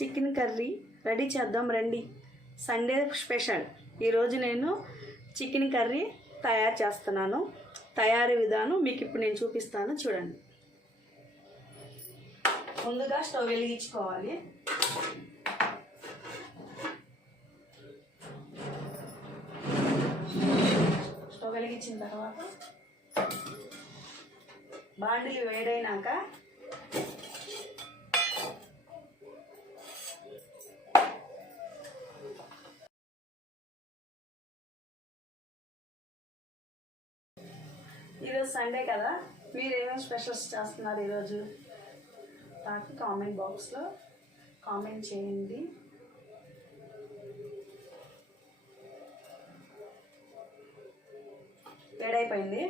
Chicken curry ready చేద్దాం రండి. Sunday special. ఈరోజు నేను చికెన్ కర్రీ తయారు చేస్తున్నాను. తయారీ విధానం మీకు ఇప్పుడు నేను చూపిస్తాను, చూడండి. ముందుగా స్టవ్ వెలిగించుకోవాలి. స్టవ్ వెలిగించిన తర్వాత బాండిలు వేడైనాక ఈరోజు సండే కదా, మీరు ఏమేమి స్పెషల్స్ చేస్తున్నారు ఈరోజు నాకు కామెంట్ బాక్స్లో కామెంట్ చేయండి. వేడైపోయింది.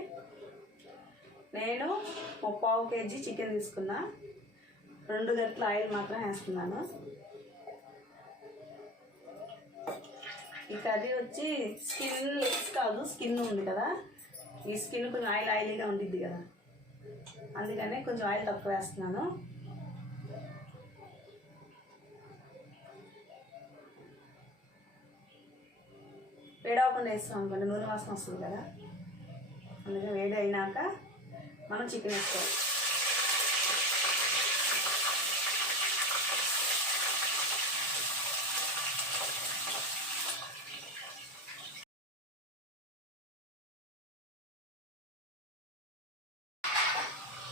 నేను 1/4 kg చికెన్ తీసుకున్నా. 2 గంటల ఆయిల్ మాత్రం వేస్తున్నాను. ఈ కర్రీ వచ్చి స్కిన్ లెస్ కాదు, స్కిన్ ఉంది కదా, ఈ స్కిన్ కొంచెం ఆయిలీగా ఉండిద్ది కదా, అందుకనే కొంచెం ఆయిల్ తక్కువ వేస్తున్నాను. వేడవకుండా వేస్తాం అనుకోండి, నూనె వాసన వస్తుంది కదా, అందుకని వేడి అయినాక మనం చికెన్ వేసుకోవాలి.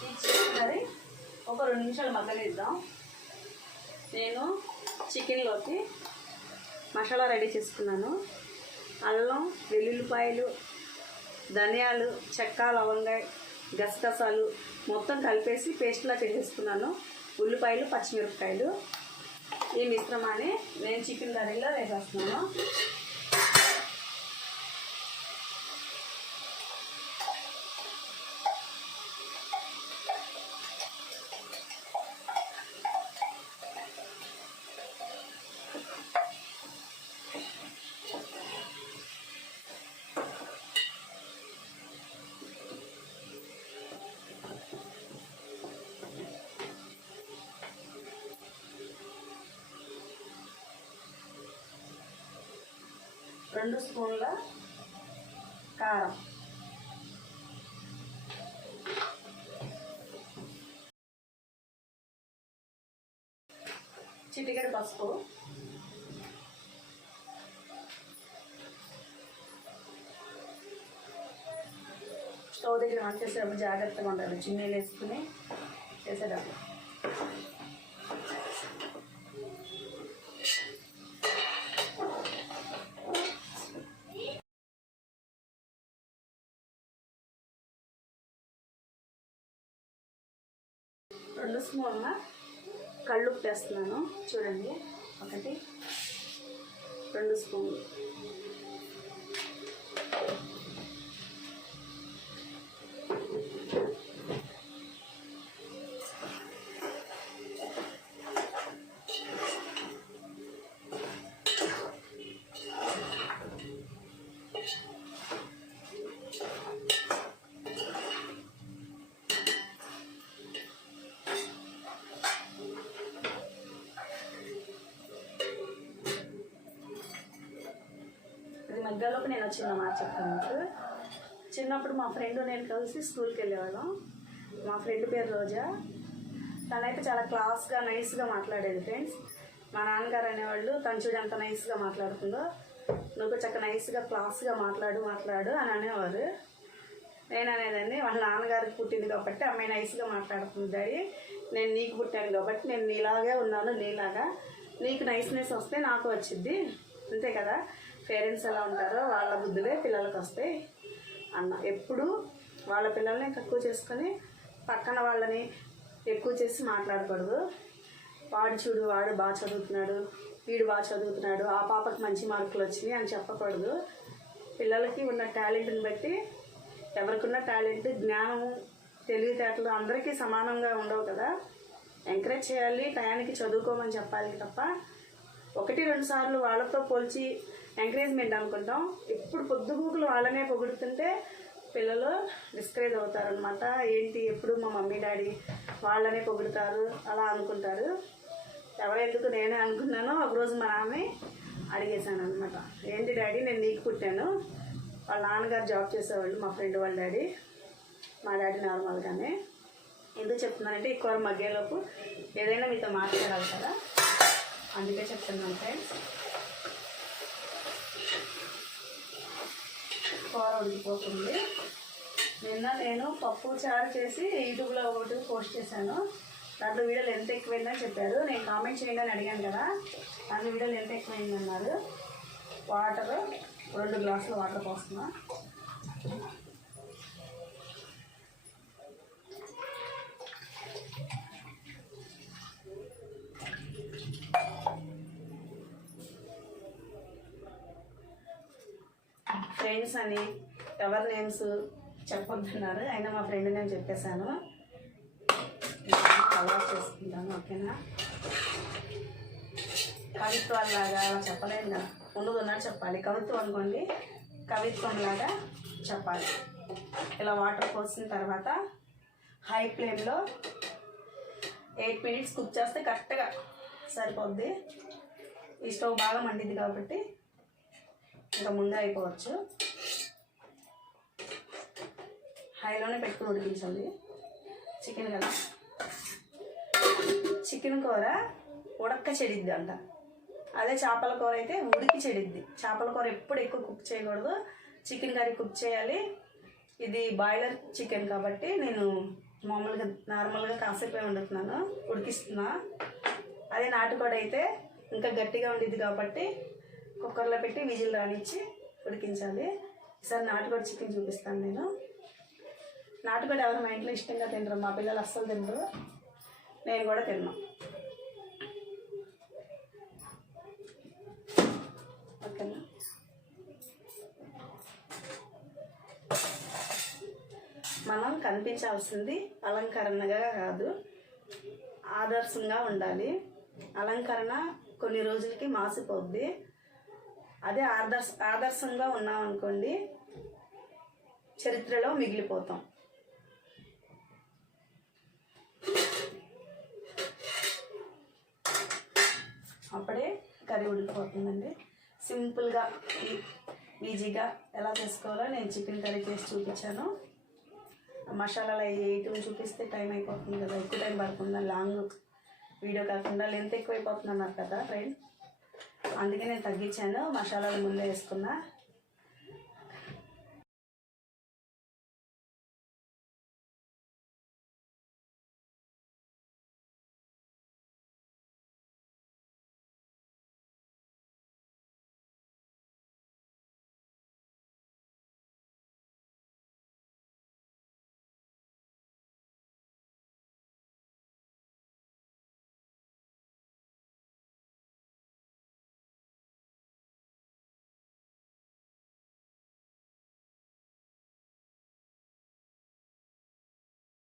ఈ చికెన్ కర్రీ ఒక 2 నిమిషాలు మగ్గనిద్దాం. నేను చికెన్లోకి మసాలా రెడీ చేసుకున్నాను. అల్లం, వెల్లుల్లిపాయలు, ధనియాలు, చెక్క, లవంగాయ, గసగసాలు మొత్తం కలిపేసి పేస్ట్లా చేసేసుకున్నాను. ఉల్లిపాయలు, పచ్చిమిరపకాయలు, ఈ మిశ్రమాన్ని నేను చికెన్ కర్రీలో వేసేస్తున్నాను. రెండు స్పూన్ల కారం, చిటికెడు పసుపు, స్టవ్ దగ్గర ఆన్ చేసేటప్పుడు జాగ్రత్తగా ఉండాలి, చిన్నీళ్ళు వేసుకుని చేసేటప్పుడు. రెండు స్పూన్ల కళ్ళుప్పు వేస్తున్నాను, చూడండి. 1, 2 స్పూన్లు. మధ్యలోకి నేను చిన్న మాట చెప్తాను. చిన్నప్పుడు మా ఫ్రెండ్ నేను కలిసి స్కూల్కి వెళ్ళేవాళ్ళం. మా ఫ్రెండ్ పేరు రోజా. తనైతే చాలా క్లాస్గా నైస్గా మాట్లాడేది ఫ్రెండ్స్. మా నాన్నగారు అనేవాళ్ళు, తను చూడు ఎంత నైస్గా మాట్లాడుతుందో, నువ్వు చక్క నైస్గా క్లాస్గా మాట్లాడు అని అనేవారు. నేను అనేదాన్ని, వాళ్ళ నాన్నగారికి పుట్టింది కాబట్టి అమ్మాయి నైస్గా మాట్లాడుతుంది డాడీ, నేను నీకు పుట్టాను కాబట్టి నేను నీలాగే ఉన్నాను, నీలాగా నీకు నైస్నెస్ వస్తే నాకు వచ్చింది, అంతే కదా. పేరెంట్స్ ఎలా ఉంటారో వాళ్ళ బుద్ధులే పిల్లలకు వస్తాయి అన్న. ఎప్పుడు వాళ్ళ పిల్లల్ని తక్కువ చేసుకొని పక్కన వాళ్ళని ఎక్కువ చేసి మాట్లాడకూడదు. వాడు చూడు, వాడు బాగా చదువుతున్నాడు, వీడు బాగా చదువుతున్నాడు, ఆ పాపకి మంచి మార్కులు వచ్చినాయి అని చెప్పకూడదు. పిల్లలకి ఉన్న టాలెంట్ని బట్టి, ఎవరికున్న టాలెంట్, జ్ఞానము, తెలివితేటలు అందరికీ సమానంగా ఉండవు కదా. ఎంకరేజ్ చేయాలి, టయానికి చదువుకోమని చెప్పాలి తప్ప 1-2 సార్లు వాళ్ళతో పోల్చి ఎంకరేజ్మెంట్ అనుకుంటాం. ఇప్పుడు పొద్దుగూకులు వాళ్ళనే పొగుడుతుంటే పిల్లలు డిస్కరేజ్ అవుతారనమాట. ఏంటి ఎప్పుడు మా మమ్మీ డాడీ వాళ్ళనే పొగుడుతారు అలా అనుకుంటారు. ఎవరెందుకు నేనే అనుకున్నాను. ఒకరోజు మా నాన్న అడిగేశాను అనమాట, ఏంటి డాడీ నేను నీకు పుట్టాను, వాళ్ళ నాన్నగారు జాబ్ చేసేవాళ్ళు, మా ఫ్రెండ్ వాళ్ళ డాడీ, మా డాడీ నార్మల్గానే. ఎందుకు చెప్తున్నానంటే ఈ కూర మగ్గేలోపు ఏదైనా మీతో మాట్లాడాలి కదా, అందుకే చెప్తున్నాను ఫ్రెండ్స్. కూర ఉడికిపోతుంది. నిన్న నేను పప్పు చారు చేసి యూట్యూబ్లో ఒకటి పోస్ట్ చేశాను. దాంట్లో వీడియోలు ఎంత ఎక్కువైందని చెప్పారు. నేను కామెంట్ చేయండి అని అడిగాను కదా, దాంట్లో వీడియోలు ఎంత ఎక్కువైందన్నారు. వాటర్ 2 గ్లాసులు వాటర్ పోస్తున్నా. ఫ్రెండ్స్ అని ఎవరి నేమ్స్ చెప్పొద్దున్నారు, అయినా మా ఫ్రెండ్ నేను చెప్పేశాను. అలవాటు చేసుకుంటాను, ఓకేనా. కవిత్వాలాగా అలా చెప్పలేను కదా, ఉన్నది చెప్పాలి. కవిత్వం అనుకోండి, కవిత్వంలాగా చెప్పాలి. ఇలా వాటర్ పోసిన తర్వాత హై ఫ్లేమ్లో 8 మినిట్స్ కుక్ చేస్తే కరెక్ట్గా సరిపోద్ది. ఈ స్టవ్ బాగా మండిద్ది కాబట్టి ఇంకా ముందే అయిపోవచ్చు. హైలోనే పెట్టుకుని ఉడికించాలి. చికెన్ కదా, చికెన్ కూర ఉడక్క చెడిద్ది అంట. అదే చేపల కూర అయితే ఉడికి చెడిద్ది. చేపల కూర ఎప్పుడు ఎక్కువ కుక్ చేయకూడదు, చికెన్ కర్రీ కుక్ చేయాలి. ఇది బాయిలర్ చికెన్ కాబట్టి నేను మామూలుగా నార్మల్గా కాసేపే వండుతున్నాను, ఉడికిస్తున్నా. అదే నాటుకోడి అయితే ఇంకా గట్టిగా ఉండిద్ది కాబట్టి కుక్కర్లో పెట్టి విజిల్ రానిచ్చి ఉడికించాలి. ఈసారి నాటుకోడి చికెన్ చూపిస్తాను నేను. నాటుకోడి ఎవరు మా ఇంట్లో ఇష్టంగా తినరు, మా పిల్లలు అస్సలు తినరు, నేను కూడా తిన్నాను. ఓకేనా. మనం కనిపించాల్సింది అలంకరణగా కాదు, ఆదర్శంగా ఉండాలి. అలంకరణ కొన్ని రోజులకి మాసిపోద్ది. అదే ఆదర్శంగా ఉన్నామనుకోండి చరిత్రలో మిగిలిపోతాం. అప్పుడే కర్రీ ఉడికిపోతుందండి. సింపుల్గా ఈజీగా ఎలా చేసుకోవాలో నేను చికెన్ కర్రీ చేసి చూపించాను. మసాలాలు వేయటం చూపిస్తే టైం అయిపోతుంది కదా, ఎక్కువ టైం పడుతుందా, లాంగ్ వీడియో కాకుండా లెంత్ ఎక్కువైపోతుంది అన్నారు కదా ఫ్రెండ్, అందుకే నేను తగ్గించాను. మసాలాలు ముందే వేసుకున్నా.